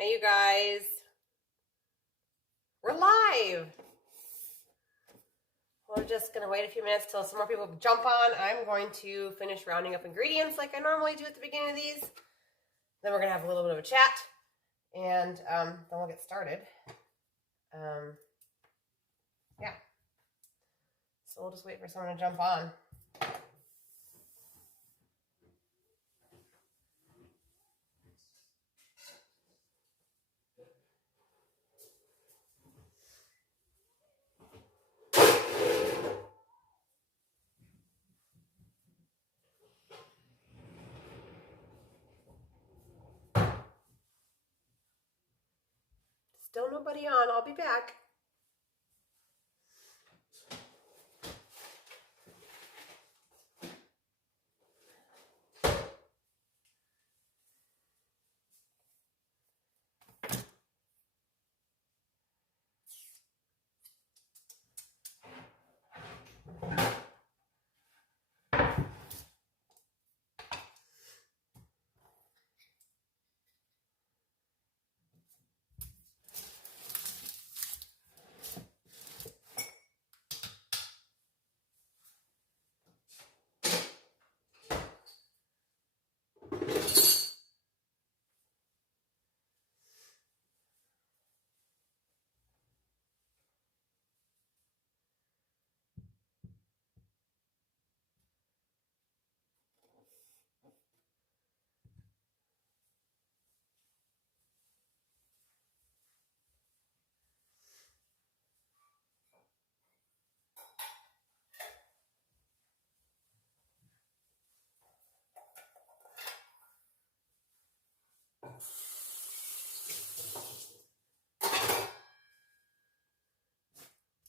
Hey, you guys. We're live. We're just going to wait a few minutes till some more people jump on. I'm going to finish rounding up ingredients like I normally do at the beginning of these. Then we're going to have a little bit of a chat, and then we'll get started. Yeah. So we'll just wait for someone to jump on. Still nobody on. I'll be back.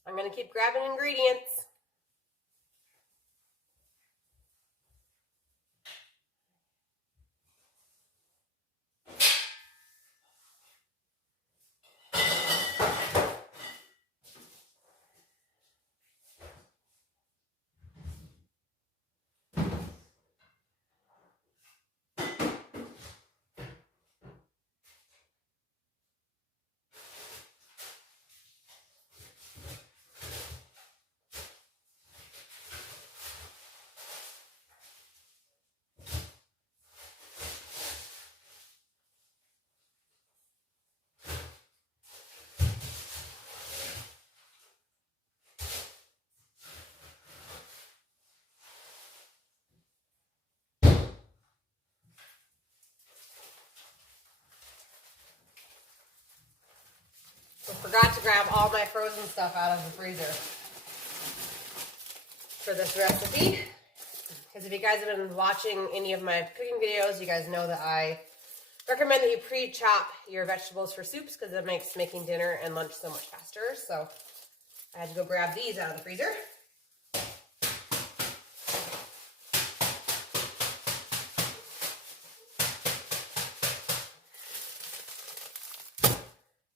I'm going to keep grabbing ingredients. I forgot to grab all my frozen stuff out of the freezer for this recipe. Because if you guys have been watching any of my cooking videos, you guys know that I recommend that you pre-chop your vegetables for soups because it makes making dinner and lunch so much faster. So I had to go grab these out of the freezer.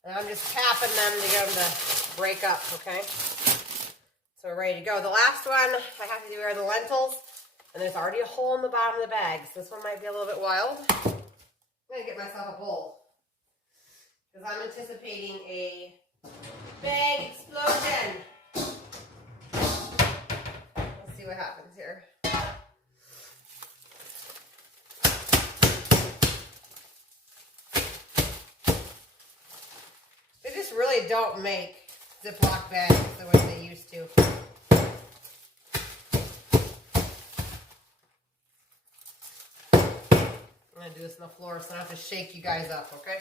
And I'm just tapping them to get them to break up, okay? So we're ready to go. The last one I have to do are the lentils. And there's already a hole in the bottom of the bag. So this one might be a little bit wild. I'm going to get myself a bowl. Because I'm anticipating a bag explosion. Let's see what happens here. They just really don't make Ziploc bags the way they used to. I'm going to do this on the floor so I don't have to shake you guys up, okay?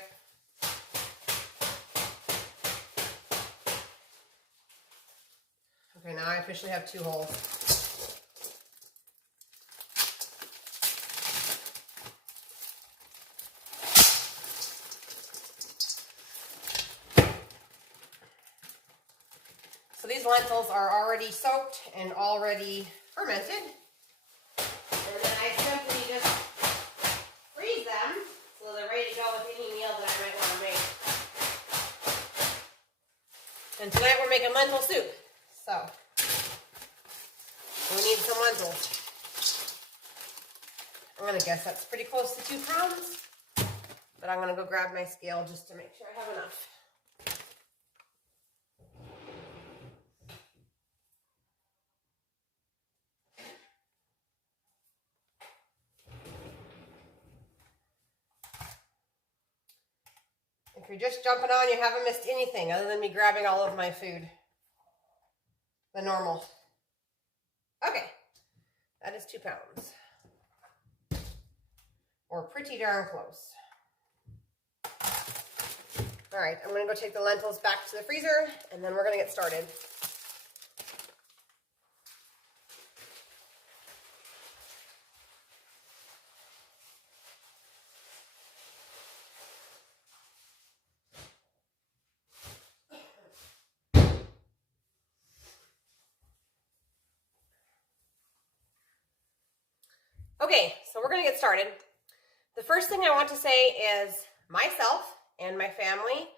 Okay, now I officially have 2 holes. So these lentils are already soaked and already fermented. And then I simply just freeze them so they're ready to go with any meal that I might want to make. And tonight we're making lentil soup. So we need some lentils. I'm going to guess that's pretty close to 2 pounds. but I'm going to go grab my scale just to make sure I have enough. If you're just jumping on, you haven't missed anything other than me grabbing all of my food. The normal. Okay, that is 2 pounds. Or pretty darn close. All right, I'm gonna go take the lentils back to the freezer and then we're gonna get started. Okay, so we're gonna get started. The first thing I want to say is myself and my family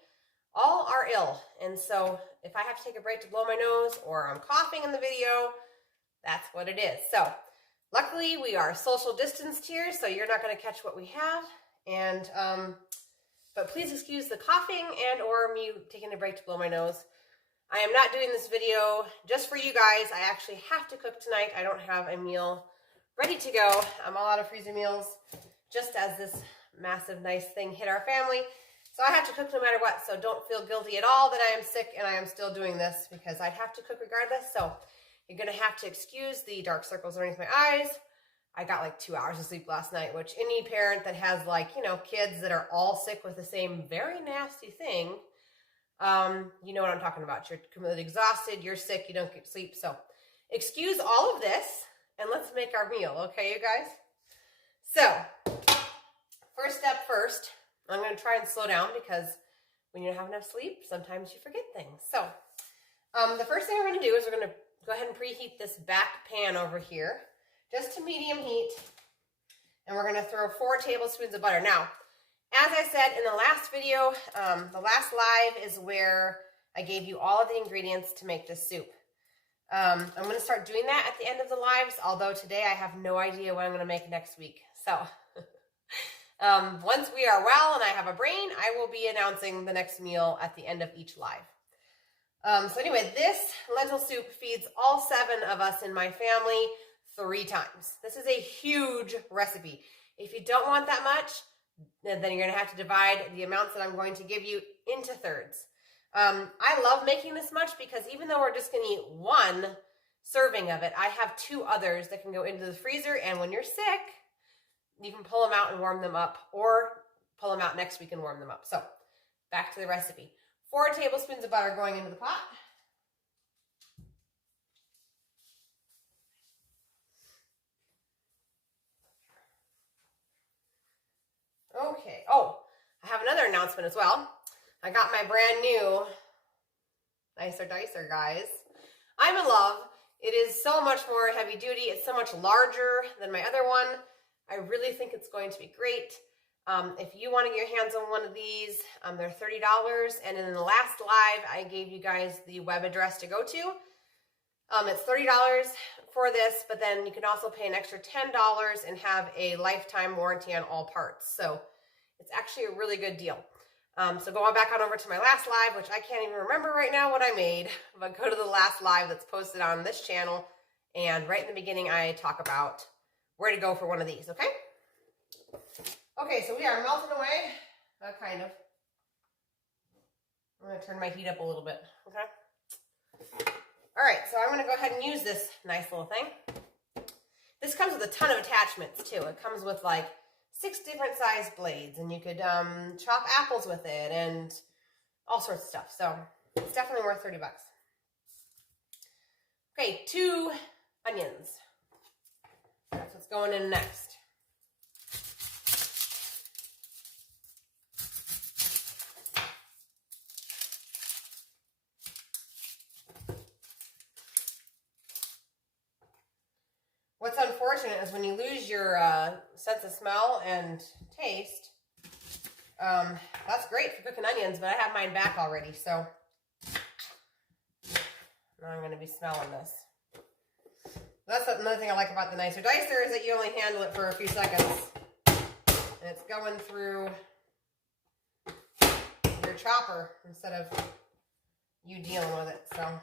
all are ill. And so if I have to take a break to blow my nose or I'm coughing in the video, that's what it is. So luckily we are social distanced here, so you're not gonna catch what we have. And, but please excuse the coughing and or me taking a break to blow my nose. I am not doing this video just for you guys. I actually have to cook tonight. I don't have a meal ready to go. I'm all out of freezer meals, just as this massive nice thing hit our family. So I have to cook no matter what, so don't feel guilty at all that I am sick and I am still doing this because I'd have to cook regardless. So you're gonna have to excuse the dark circles underneath my eyes. I got like 2 hours of sleep last night, which any parent that has like, you know, kids that are all sick with the same very nasty thing, you know what I'm talking about. You're completely exhausted, you're sick, you don't get sleep. So excuse all of this and let's make our meal, okay, you guys? So, first step first, I'm gonna try and slow down because when you don't have enough sleep, sometimes you forget things. So, the first thing we're gonna do is we're gonna go ahead and preheat this back pan over here, just to medium heat, and we're gonna throw 4 tablespoons of butter. Now, as I said in the last video, the last live is where I gave you all of the ingredients to make this soup. I'm going to start doing that at the end of the lives, although today I have no idea what I'm going to make next week. So once we are well and I have a brain, I will be announcing the next meal at the end of each live. So anyway, this lentil soup feeds all 7 of us in my family 3 times. This is a huge recipe. If you don't want that much, then you're going to have to divide the amounts that I'm going to give you into thirds. I love making this much because even though we're just going to eat 1 serving of it, I have 2 others that can go into the freezer, and when you're sick, you can pull them out and warm them up, or pull them out next week and warm them up. So back to the recipe. 4 tablespoons of butter going into the pot. Okay, oh, I have another announcement as well. I got my brand new Nicer Dicer, guys. I'm in love. It is so much more heavy duty. It's so much larger than my other one. I really think it's going to be great. If you want to get your hands on one of these, they're $30. And in the last live, I gave you guys the web address to go to. It's $30 for this, but then you can also pay an extra $10 and have a lifetime warranty on all parts. So it's actually a really good deal. So go on back on over to my last live, which I can't even remember right now what I made, but go to the last live that's posted on this channel. And right in the beginning, I talk about where to go for one of these, okay? Okay, so we are melting away, kind of. I'm gonna turn my heat up a little bit, okay? All right, so I'm gonna go ahead and use this nice little thing. This comes with a ton of attachments too. It comes with like 6 different size blades, and you could chop apples with it and all sorts of stuff. So it's definitely worth 30 bucks. Okay, 2 onions. That's what's going in next. What's unfortunate is when you lose your sense of smell and taste, that's great for cooking onions, but I have mine back already, so now I'm going to be smelling this. That's another thing I like about the Nicer Dicer is that you only handle it for a few seconds, and it's going through your chopper instead of you dealing with it, so.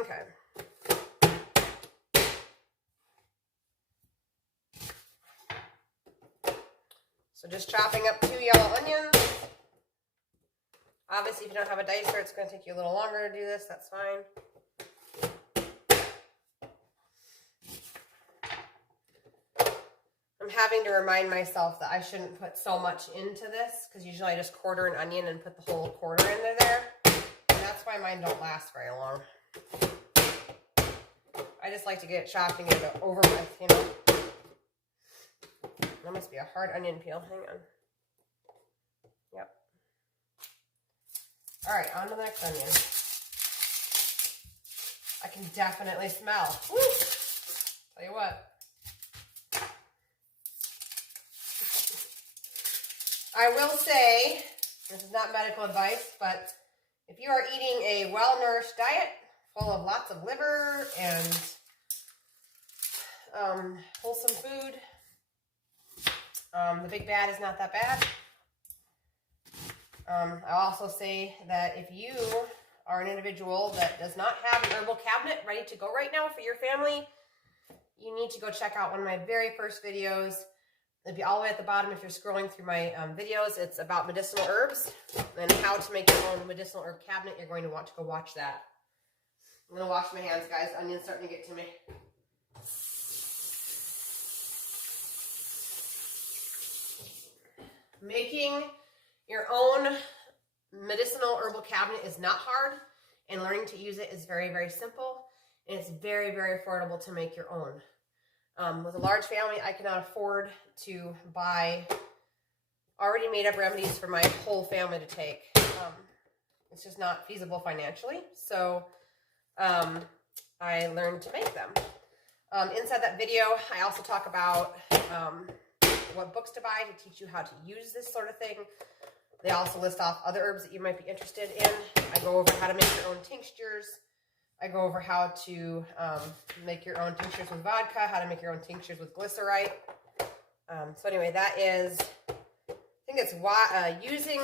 Okay. So just chopping up 2 yellow onions. Obviously, if you don't have a dicer, it's going to take you a little longer to do this. That's fine. I'm having to remind myself that I shouldn't put so much into this because usually I just quarter an onion and put the whole quarter into there. And that's why mine don't last very long. I just like to get it chopped and get it over with, you know. That must be a hard onion peel. Hang on. Yep. All right, on to the next onion. I can definitely smell. Woo! Tell you what. I will say, this is not medical advice, but if you are eating a well-nourished diet full of lots of liver and wholesome food, the big bad is not that bad. I'll also say that if you are an individual that does not have an herbal cabinet ready to go right now for your family, you need to go check out one of my very first videos. It'll be all the way at the bottom if you're scrolling through my videos. It's about medicinal herbs and how to make your own medicinal herb cabinet. You're going to want to go watch that. I'm going to wash my hands, guys. The onion's starting to get to me. Making your own medicinal herbal cabinet is not hard, and learning to use it is very, very simple, and it's very, very affordable to make your own. With a large family, I cannot afford to buy already made up remedies for my whole family to take. It's just not feasible financially, so I learned to make them. Inside that video, I also talk about what books to buy to teach you how to use this sort of thing. They also list off other herbs that you might be interested in. I go over how to make your own tinctures. I go over how to make your own tinctures with vodka, how to make your own tinctures with glycerite. So anyway, that is, I think it's using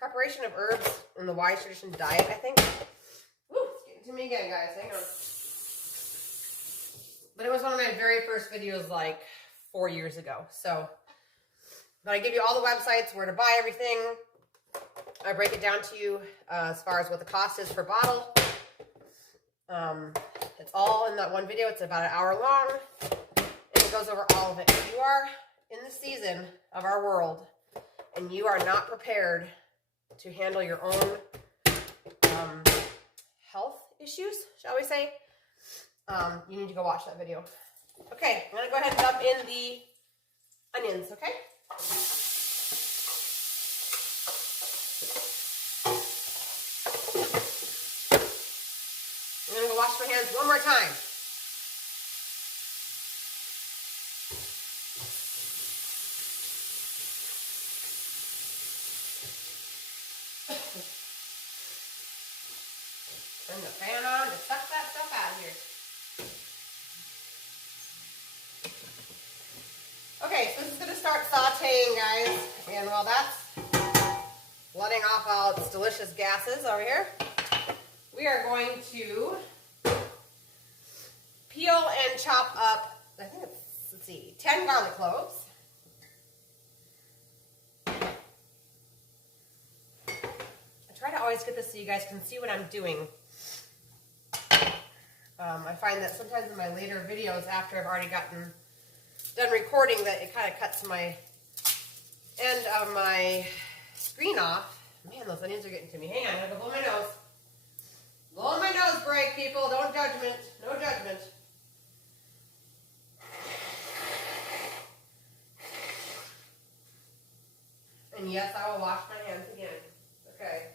preparation of herbs in the wise tradition diet, I think. Woo, it's getting to me again, guys. Hang on. But it was one of my very first videos like 4 years ago. So, but I give you all the websites, where to buy everything. I break it down to you as far as what the cost is per bottle. It's all in that one video. It's about an hour long, and it goes over all of it. If you are in the season of our world and you are not prepared to handle your own health issues, shall we say, you need to go watch that video. Okay, I'm going to go ahead and dump in the onions, okay? I'm going to go wash my hands one more time. Turn the fan on to suck that stuff out of here. Okay, so this is going to start sauteing, guys. And while that's letting off all its delicious gases over here, we are going to peel and chop up, I think it's, let's see, 10 garlic cloves. I try to always get this so you guys can see what I'm doing. I find that sometimes in my later videos, after I've already done recording, that it kind of cuts my end of my screen off. Man, those onions are getting to me. Hang on, I'm going to blow my nose. Blow my nose break, people. Don't judgment. No judgment. And yes, I will wash my hands again. Okay.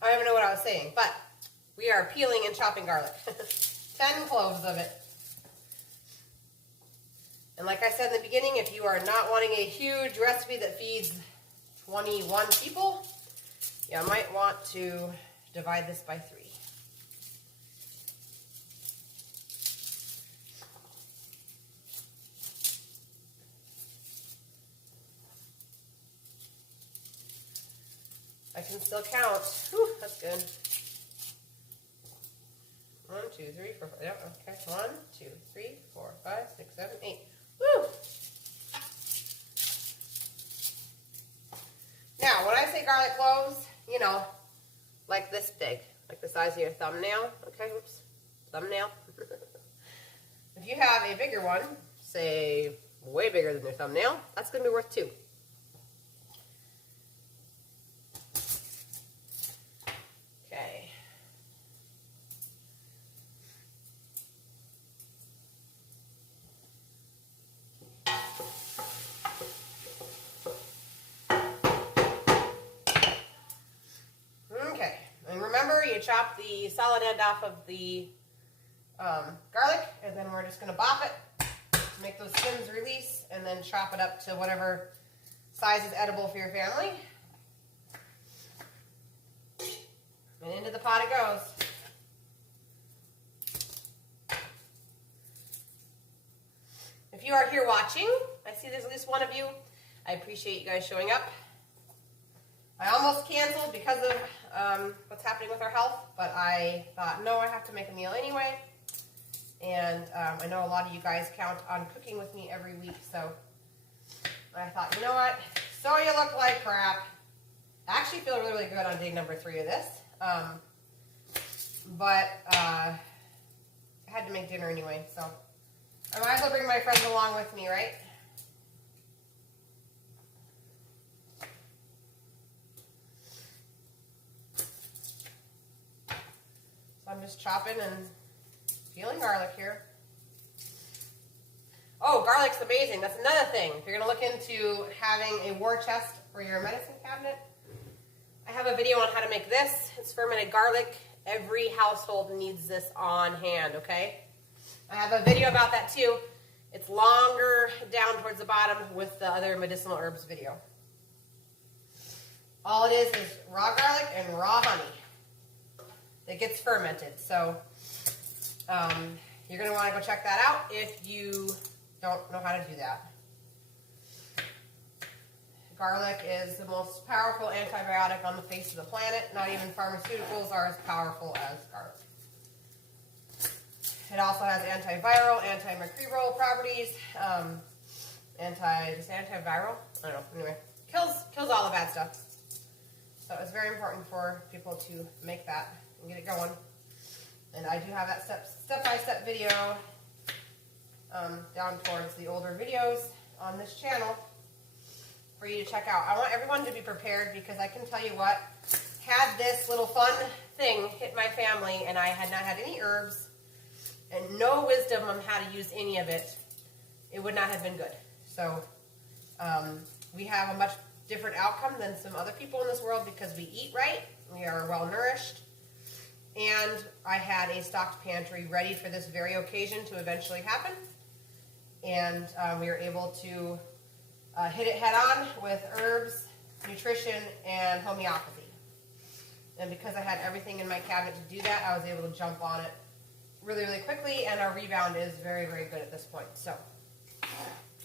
I don't even know what I was saying, but we are peeling and chopping garlic. 10 cloves of it. And like I said in the beginning, if you are not wanting a huge recipe that feeds 21 people, you might want to divide this by 3. I can still count. Whew, that's good. 1, 2, 3, 4, 5. Yep, okay. 1, 2, 3, 4, 5, 6, 7, 8. Woo! Now, when I say garlic cloves, you know, like this big, like the size of your thumbnail. Okay, oops, thumbnail. If you have a bigger one, say way bigger than your thumbnail, that's going to be worth 2. Okay. Okay, and remember you chop the solid end off of the garlic, and then we're just going to bop it to make those skins release, and then chop it up to whatever size is edible for your family. And into the pot it goes. If you are here watching, I see there's at least one of you. I appreciate you guys showing up. I almost canceled because of what's happening with our health, but I thought, no, I have to make a meal anyway. And I know a lot of you guys count on cooking with me every week, so I thought, you know what? So you look like crap. I actually feel really, really good on day number 3 of this. But I had to make dinner anyway, so I might as well bring my friends along with me, right? So I'm just chopping and peeling garlic here. Oh, garlic's amazing. That's another thing. If you're going to look into having a war chest for your medicine cabinet, I have a video on how to make this. It's fermented garlic. Every household needs this on hand, okay? I have a video about that too. It's longer down towards the bottom with the other medicinal herbs video. All it is raw garlic and raw honey. It gets fermented. So you're going to want to go check that out if you don't know how to do that. Garlic is the most powerful antibiotic on the face of the planet. Not even pharmaceuticals are as powerful as garlic. It also has antiviral, antimicrobial properties, antiviral. I don't know. Anyway, kills all the bad stuff. So it's very important for people to make that and get it going. And I do have that step-by-step video down towards the older videos on this channel for you to check out. I want everyone to be prepared because I can tell you what, had this little fun thing hit my family and I had not had any herbs and no wisdom on how to use any of it, it would not have been good. So we have a much different outcome than some other people in this world because we eat right, we are well nourished, and I had a stocked pantry ready for this very occasion to eventually happen. And we were able to hit it head on with herbs, nutrition, and homeopathy. And because I had everything in my cabinet to do that, I was able to jump on it really, really quickly, and our rebound is very, very good at this point. So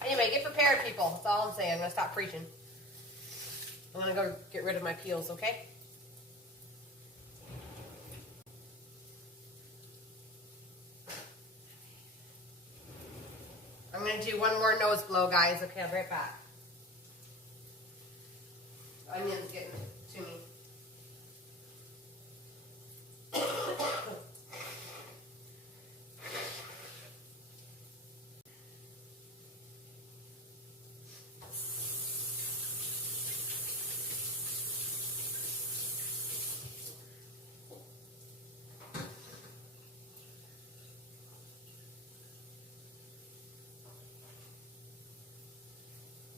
anyway, get prepared, people. That's all I'm saying. I'm going to stop preaching. I'm going to go get rid of my peels, okay? I'm going to do one more nose blow, guys. Okay, I'll be right back. Onion's getting to me.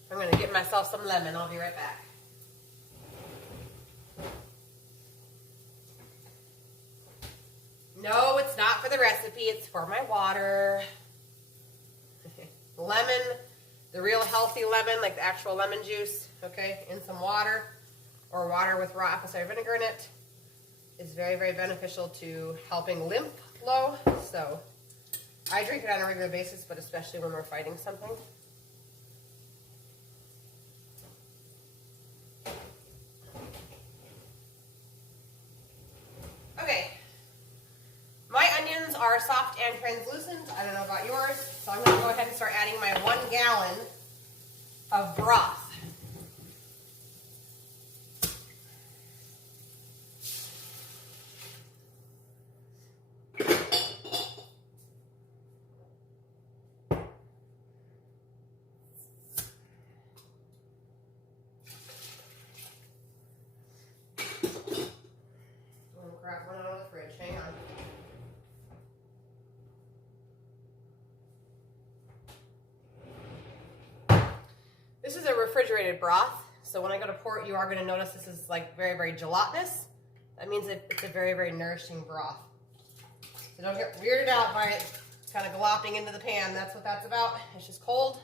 I'm going to get myself some lemon. I'll be right back. No, it's not for the recipe. It's for my water. lemon, the real healthy lemon, like the actual lemon juice, okay, in some water, or water with raw apple cider vinegar in it, is very, very beneficial to helping lymph flow. So I drink it on a regular basis, but especially when we're fighting something. Okay, my onions are soft and translucent. I don't know about yours, so I'm going to go ahead and start adding my 1 gallon of broth. Grab one out of the fridge, hang on. This is a refrigerated broth, so when I go to pour it, you are going to notice this is like very, very gelatinous. That means it's a very, very nourishing broth. So don't get weirded out by it kind of glopping into the pan. That's what that's about. It's just cold,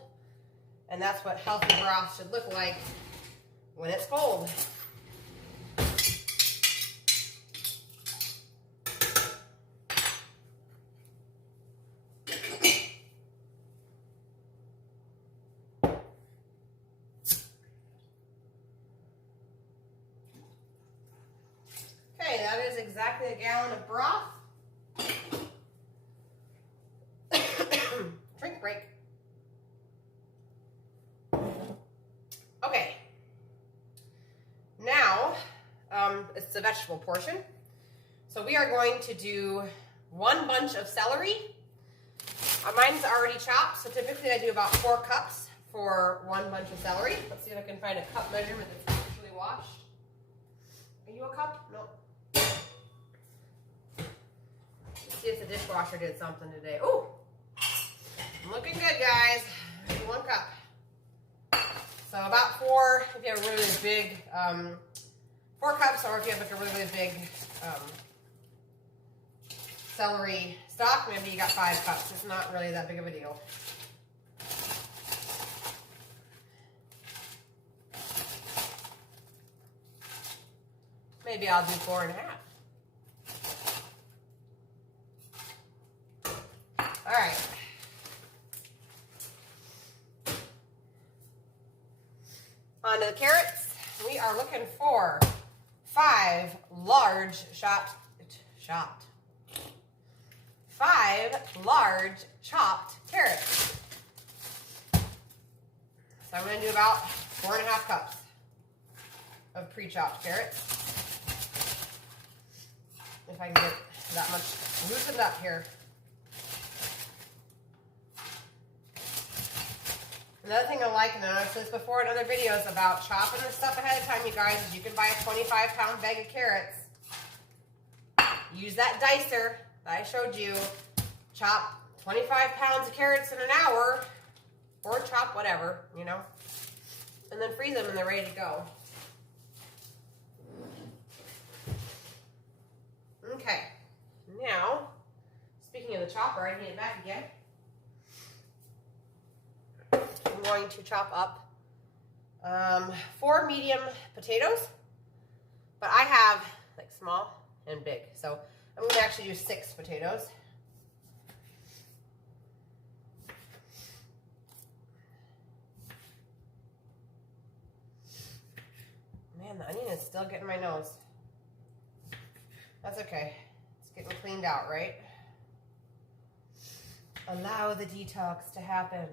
and that's what healthy broth should look like when it's cold. That is exactly a gallon of broth. Drink break. Okay. Now, it's the vegetable portion. So we are going to do 1 bunch of celery. Mine's already chopped, so typically I do about 4 cups for 1 bunch of celery. Let's see if I can find a cup measurement that's actually washed. Are you a cup? Nope. See if the dishwasher did something today. Oh, looking good, guys. 1 cup. So about 4, if you have a really big, 4 cups, or if you have like a really big celery stock, maybe you got 5 cups. It's not really that big of a deal. Maybe I'll do 4.5. All right. On to the carrots. We are looking for 5 large chopped carrots. So I'm going to do about 4.5 cups of pre-chopped carrots. If I can get that much loosened up here. Another thing I like, and I've said this before in other videos about chopping this stuff ahead of time, you guys, is you can buy a 25-pound bag of carrots. Use that dicer that I showed you. Chop 25 pounds of carrots in an hour, or chop whatever, you know, and then freeze them and they're ready to go. Okay, now, speaking of the chopper, I need it back again. I'm going to chop up 4 medium potatoes, but I have like small and big, so I'm going to actually do 6 potatoes. Man, the onion is still getting my nose. That's okay. It's getting cleaned out, right? Allow the detox to happen.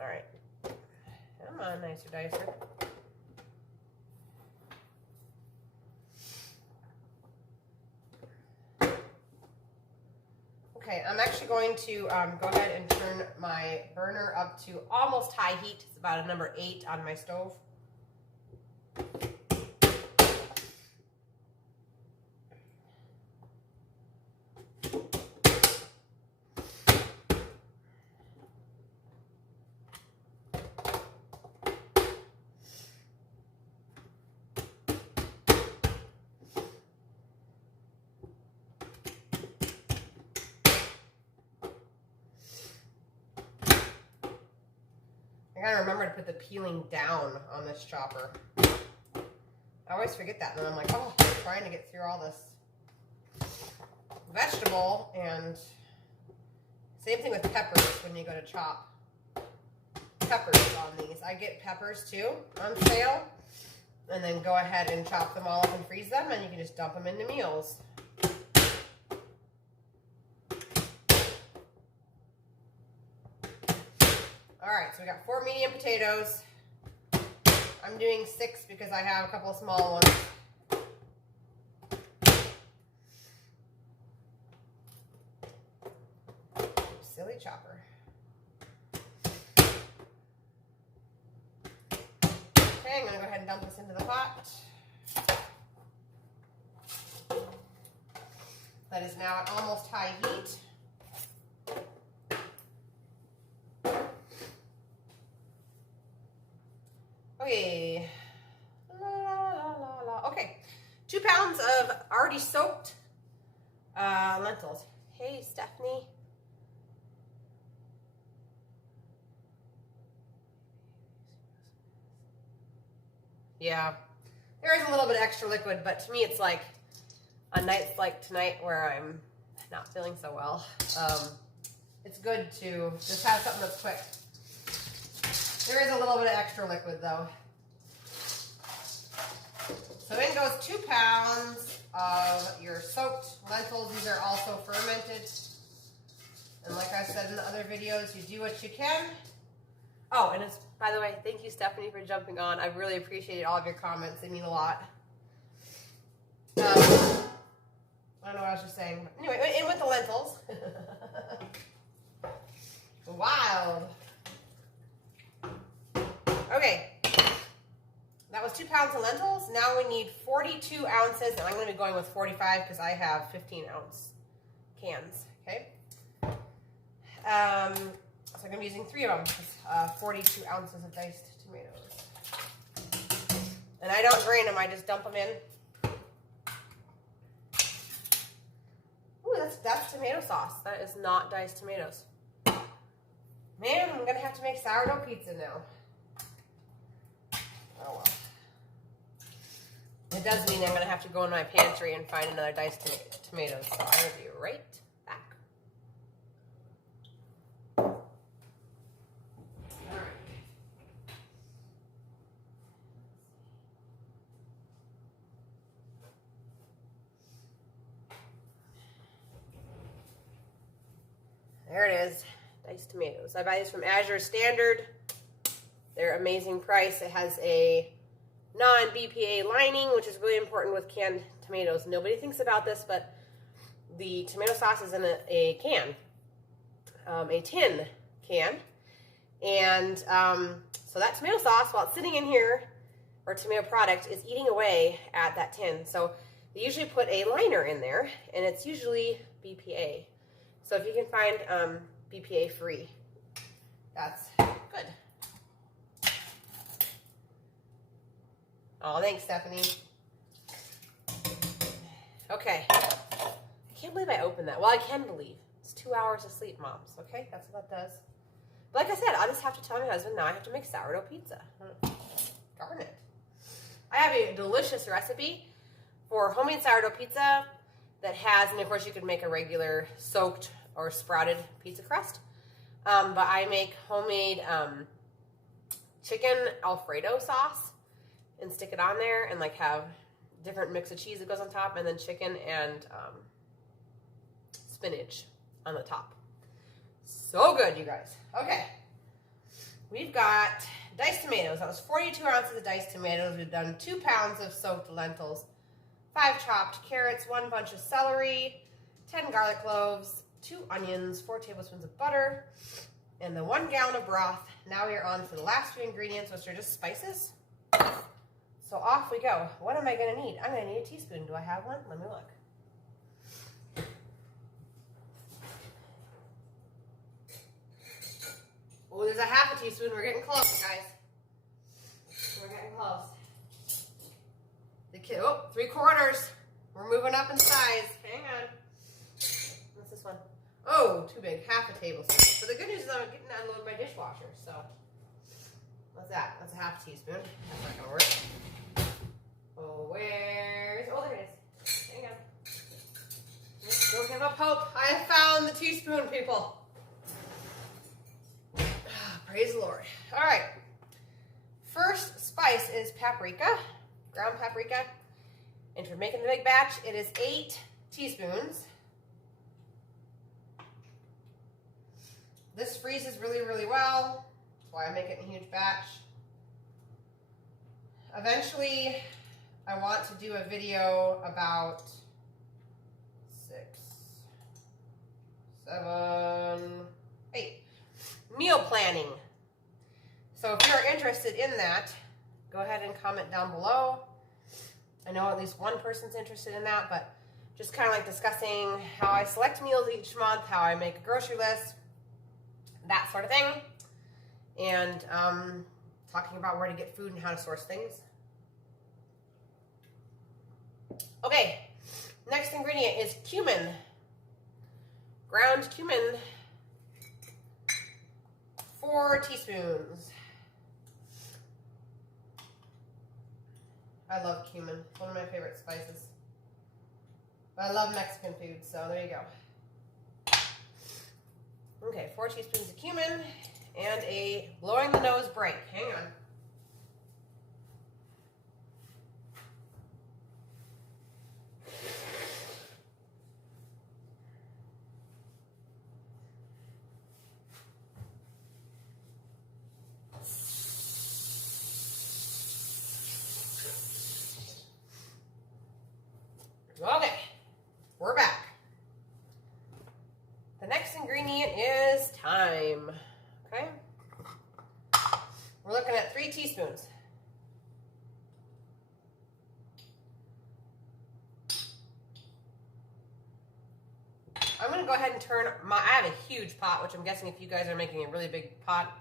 All right. Come on, nicer dicer. Okay, I'm actually going to go ahead and turn my burner up to almost high heat. It's about a number 8 on my stove. I gotta remember to put the peeling down on this chopper. I always forget that, and then I'm like, oh, I'm trying to get through all this vegetable, and same thing with peppers when you go to chop peppers on these. I get peppers too on sale, and then go ahead and chop them all up and freeze them, and you can just dump them into meals. All right, so we got 4 medium potatoes. I'm doing 6 because I have a couple of small ones. Silly chopper. Okay, I'm gonna go ahead and dump this into the pot. That is now at almost high heat. Okay. Okay. 2 pounds of already soaked lentils. Hey, Stephanie. Yeah. There is a little bit extra liquid, but to me it's like on nights like tonight where I'm not feeling so well. It's good to just have something that's quick. There is a little bit of extra liquid though. So in goes 2 pounds of your soaked lentils. These are also fermented. And like I said in the other videos, you do what you can. Oh, and it's, by the way, thank you, Stephanie, for jumping on. I really appreciated all of your comments. They mean a lot. I don't know what I was just saying. But anyway, in with the lentils. Wild. Okay. That was 2 pounds of lentils. Now we need 42 ounces, and I'm going to be going with 45 because I have 15-ounce cans. Okay. So I'm going to be using 3 of them. 42 ounces of diced tomatoes. And I don't drain them. I just dump them in. Ooh, that's tomato sauce. That is not diced tomatoes. Man, I'm going to have to make sourdough pizza now. Oh well. It does mean I'm going to have to go in my pantry and find another diced tomatoes. So I will be right back. There it is, diced tomatoes. I buy these from Azure Standard. They're amazing price. It has a non-BPA lining, which is really important with canned tomatoes. Nobody thinks about this, but the tomato sauce is in a can, a tin can. And so that tomato sauce, while it's sitting in here, or tomato product, is eating away at that tin. So they usually put a liner in there, and it's usually BPA. So if you can find BPA free, that's good. Oh, thanks, Stephanie. Okay. I can't believe I opened that. Well, I can believe. It's 2 hours of sleep, moms. Okay? That's what that does. But like I said, I'll just have to tell my husband now I have to make sourdough pizza. Darn it. I have a delicious recipe for homemade sourdough pizza that has, and of course you could make a regular soaked or sprouted pizza crust. But I make homemade chicken Alfredo sauce and stick it on there and like have different mix of cheese that goes on top, and then chicken and spinach on the top. So good, you guys. Okay. We've got diced tomatoes. That was 42 ounces of diced tomatoes. We've done 2 pounds of soaked lentils, 5 chopped carrots, 1 bunch of celery, 10 garlic cloves, 2 onions, 4 tablespoons of butter, and the 1 gallon of broth. Now we are on to the last 2 ingredients, which are just spices. So off we go. What am I going to need? I'm going to need a teaspoon. Do I have one? Let me look. Oh, there's a half a teaspoon. We're getting close, guys. We're getting close. Oh, 3/4. We're moving up in size. Hang on. What's this one? Oh, too big. Half a tablespoon. But the good news is I'm getting to unload my dishwasher, so What's that? That's a half teaspoon. That's not gonna work. Oh, there it is. Hang on. Don't give up hope. I have found the teaspoon, people. Praise the Lord. All right. First spice is paprika, ground paprika. And if you're making the big batch, it is 8 teaspoons. This freezes really, really well. That's why I make it in a huge batch. Eventually, I want to do a video about 6, 7, 8 meal planning. So if you're interested in that, go ahead and comment down below. I know at least one person's interested in that, but just kind of like discussing how I select meals each month, how I make a grocery list, that sort of thing, and talking about where to get food and how to source things. Okay, next ingredient is cumin. Ground cumin, 4 teaspoons. I love cumin. It's one of my favorite spices. But I love Mexican food, so there you go. Okay, 4 teaspoons of cumin and a blowing the nose break. Hang on. Okay, we're back. The next ingredient is thyme. Okay, we're looking at 3 teaspoons. I'm going to go ahead and turn I have a huge pot, which I'm guessing if you guys are making a really big pot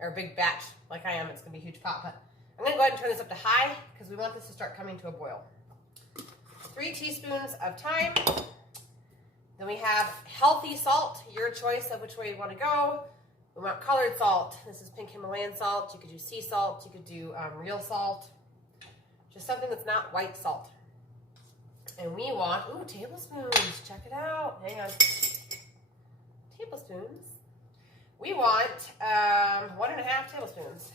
or a big batch like I am, it's going to be a huge pot. But I'm going to go ahead and turn this up to high because we want this to start coming to a boil. 3 teaspoons of thyme. Then we have healthy salt, your choice of which way you want to go. We want colored salt. This is pink Himalayan salt. You could do sea salt. You could do real salt. Just something that's not white salt. And we want, ooh, tablespoons. Check it out. Hang on. Tablespoons. We want 1.5 tablespoons.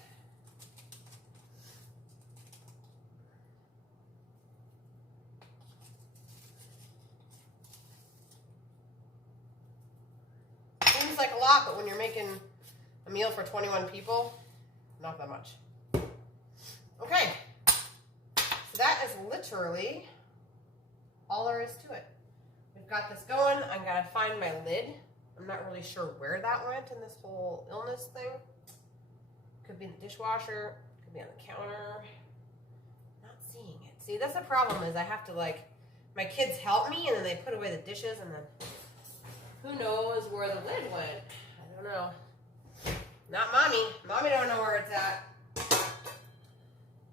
Seems like a lot, but when you're making a meal for 21 people, not that much. Okay, so that is literally all there is to it. We've got this going. I'm gonna find my lid. I'm not really sure where that went in this whole illness thing. Could be in the dishwasher, could be on the counter. Not seeing it. See, that's the problem is I have to my kids help me and then they put away the dishes and then who knows where the lid went? I don't know. Not mommy. Mommy don't know where it's at. Let's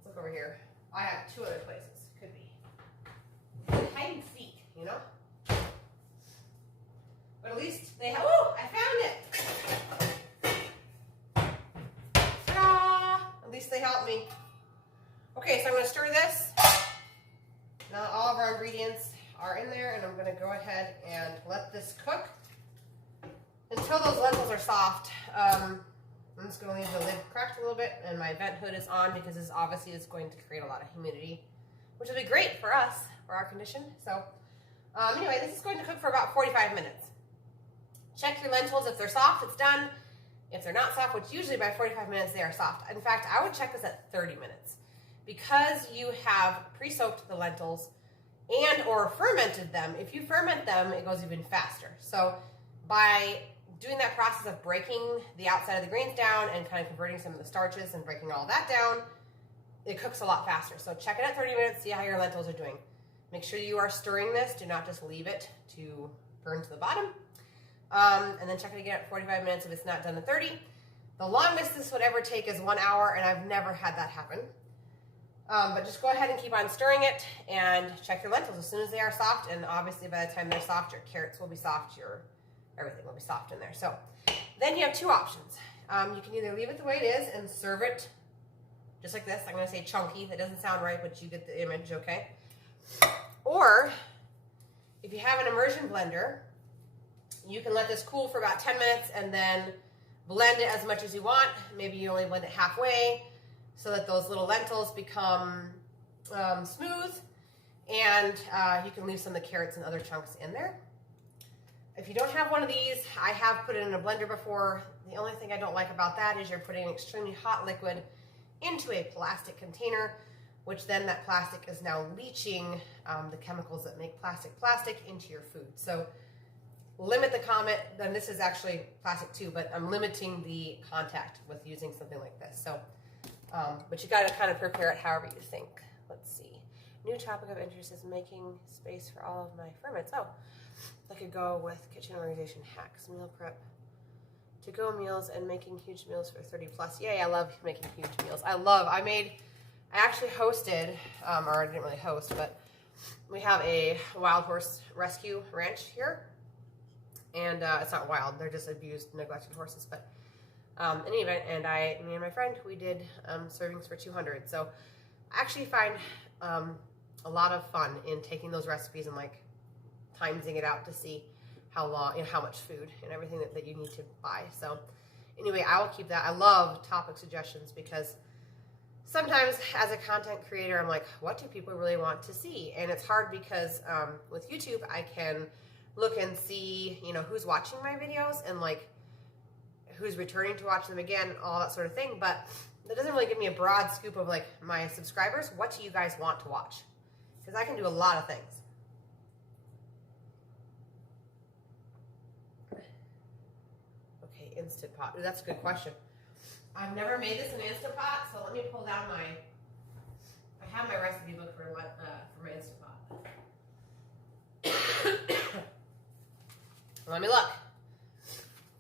look over here. I have 2 other places. Could be. Hide and seek, you know? But at least they have, oh, I found it. Ta-da! At least they helped me. Okay, so I'm going to stir this. Now all of our ingredients are in there, and I'm going to go ahead and let this cook until those lentils are soft. I'm just going to leave the lid cracked a little bit, and my vent hood is on because this obviously is going to create a lot of humidity, which will be great for us, for our condition. So anyway, this is going to cook for about 45 minutes. Check your lentils. If they're soft, it's done. If they're not soft, which usually by 45 minutes they are soft. In fact, I would check this at 30 minutes. Because you have pre-soaked the lentils and or fermented them, if you ferment them, it goes even faster. So by doing that process of breaking the outside of the grains down and kind of converting some of the starches and breaking all that down, it cooks a lot faster. So check it at 30 minutes, see how your lentils are doing. Make sure you are stirring this. Do not just leave it to burn to the bottom. And then check it again at 45 minutes if it's not done at 30. The longest this would ever take is 1 hour, and I've never had that happen. But just go ahead and keep on stirring it and check your lentils as soon as they are soft. And obviously by the time they're soft, your carrots will be soft, your everything will be soft in there. So then you have 2 options. you can either leave it the way it is and serve it just like this. I'm going to say chunky. That doesn't sound right, but you get the image, okay? Or if you have an immersion blender, you can let this cool for about 10 minutes and then blend it as much as you want. Maybe you only blend it halfway so that those little lentils become smooth, and you can leave some of the carrots and other chunks in there. If you don't have one of these, I have put it in a blender before. The only thing I don't like about that is you're putting an extremely hot liquid into a plastic container, which then that plastic is now leaching the chemicals that make plastic into your food. So limit the comment. Then this is actually plastic too, but I'm limiting the contact with using something like this. So, but you got to kind of prepare it however you think. Let's see. New topic of interest is making space for all of my ferments. Oh, I could go with kitchen organization hacks, meal prep, to-go meals, and making huge meals for 30 plus. Yay, I love making huge meals. I actually hosted, or I didn't really host, but we have a wild horse rescue ranch here. And it's not wild, they're just abused, neglected horses. But in any event, and me and my friend, we did servings for 200. So I actually find a lot of fun in taking those recipes and like timesing it out to see how long, how much food and everything that you need to buy. So anyway, I will keep that. I love topic suggestions because sometimes as a content creator, I'm like, what do people really want to see? And it's hard because with YouTube, I can look and see, who's watching my videos and like who's returning to watch them again, all that sort of thing. But that doesn't really give me a broad scoop of like my subscribers. What do you guys want to watch? Because I can do a lot of things. Okay, Instant Pot. Ooh, that's a good question. I've never made this in Instant Pot, so let me pull down I have my recipe book for my Instant Pot. Let me look.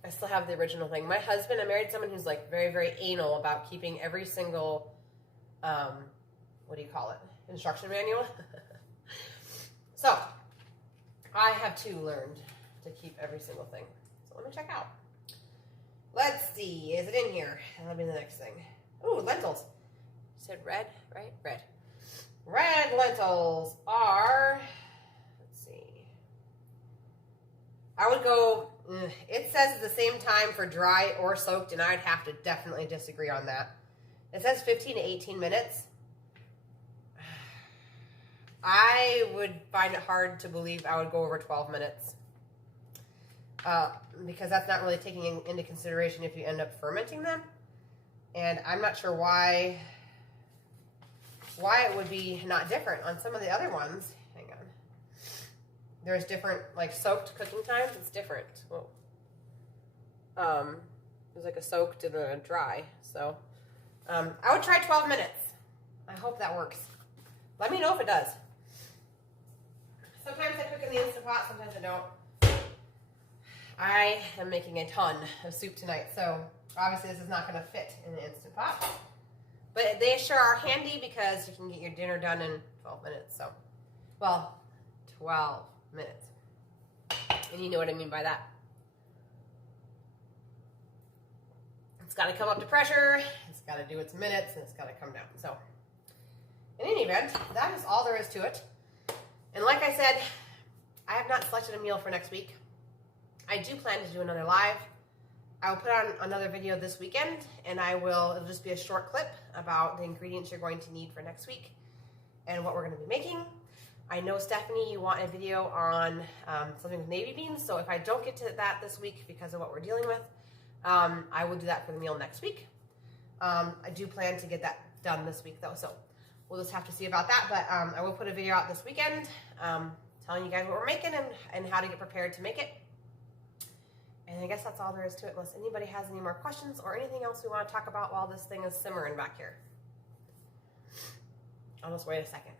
I still have the original thing. My husband, I married someone who's like very, very anal about keeping every single, what do you call it? Instruction manual. So I have too learned to keep every single thing. So let me check out. Let's see. Is it in here? That'll be the next thing. Ooh, lentils. You said red, right? Red. Red lentils are, let's see. I would go, it says at the same time for dry or soaked, and I'd have to definitely disagree on that. It says 15 to 18 minutes. I would find it hard to believe I would go over 12 minutes. Because that's not really taking into consideration if you end up fermenting them. And I'm not sure why it would be not different on some of the other ones. Hang on. There's different, like soaked cooking times. It's different. Whoa. There's like a soaked and a dry. So I would try 12 minutes. I hope that works. Let me know if it does. Sometimes I cook in the Instant Pot, sometimes I don't. I am making a ton of soup tonight, so obviously this is not going to fit in the Instant Pot. But they sure are handy because you can get your dinner done in 12 minutes. So, well, 12 minutes. And you know what I mean by that. It's got to come up to pressure, it's got to do its minutes, and it's got to come down. So, in any event, that is all there is to it. And like I said, I have not selected a meal for next week. I do plan to do another live. I will put on another video this weekend, and it'll just be a short clip about the ingredients you're going to need for next week and what we're going to be making. I know, Stephanie, you want a video on something with navy beans, so if I don't get to that this week because of what we're dealing with, I will do that for the meal next week. I do plan to get that done this week, though, so we'll just have to see about that, but I will put a video out this weekend telling you guys what we're making and how to get prepared to make it. And I guess that's all there is to it, unless anybody has any more questions or anything else we want to talk about while this thing is simmering back here. I'll just wait a second.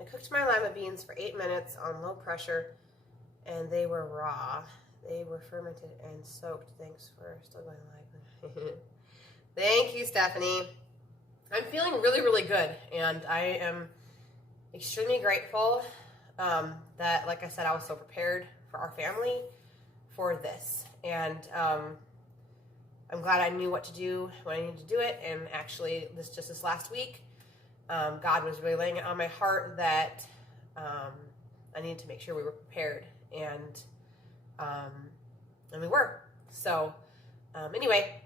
I cooked my lima beans for 8 minutes on low pressure, and they were raw. They were fermented and soaked. Thanks for still going live. Thank you, Stephanie. I'm feeling really, really good, and I am extremely grateful that, like I said, I was so prepared for our family for this. And I'm glad I knew what to do when I needed to do it. And actually, this last week, God was really laying it on my heart that I needed to make sure we were prepared, and we were. So anyway,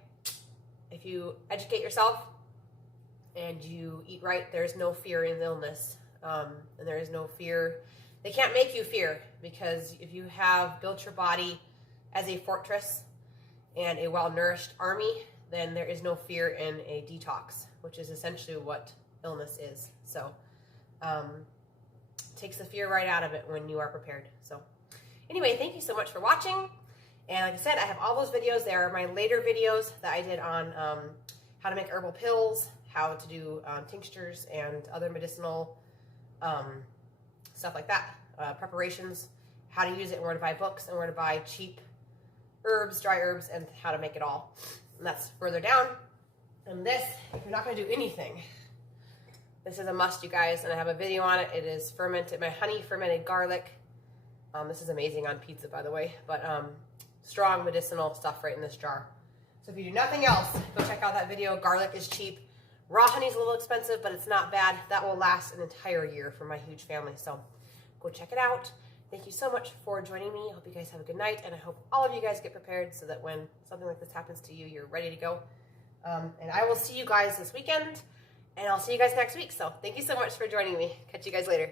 if you educate yourself and you eat right, there's no fear in illness, and there is no fear. They can't make you fear, because if you have built your body as a fortress and a well-nourished army, then there is no fear in a detox, which is essentially what illness is. So takes the fear right out of it when you are prepared. So anyway, thank you so much for watching. And like I said, I have all those videos. They are my later videos that I did on how to make herbal pills, how to do tinctures and other medicinal stuff like that, preparations, how to use it, and where to buy books, and where to buy cheap herbs, dry herbs, and how to make it all. And that's further down. And this, if you're not going to do anything, this is a must, you guys, and I have a video on it. It is fermented, my honey fermented garlic. This is amazing on pizza, by the way, but strong medicinal stuff right in this jar. So if you do nothing else, go check out that video. Garlic is cheap. Raw honey is a little expensive, but it's not bad. That will last an entire year for my huge family. So go check it out. Thank you so much for joining me. I hope you guys have a good night, and I hope all of you guys get prepared so that when something like this happens to you, you're ready to go. And I will see you guys this weekend, and I'll see you guys next week. So thank you so much for joining me. Catch you guys later.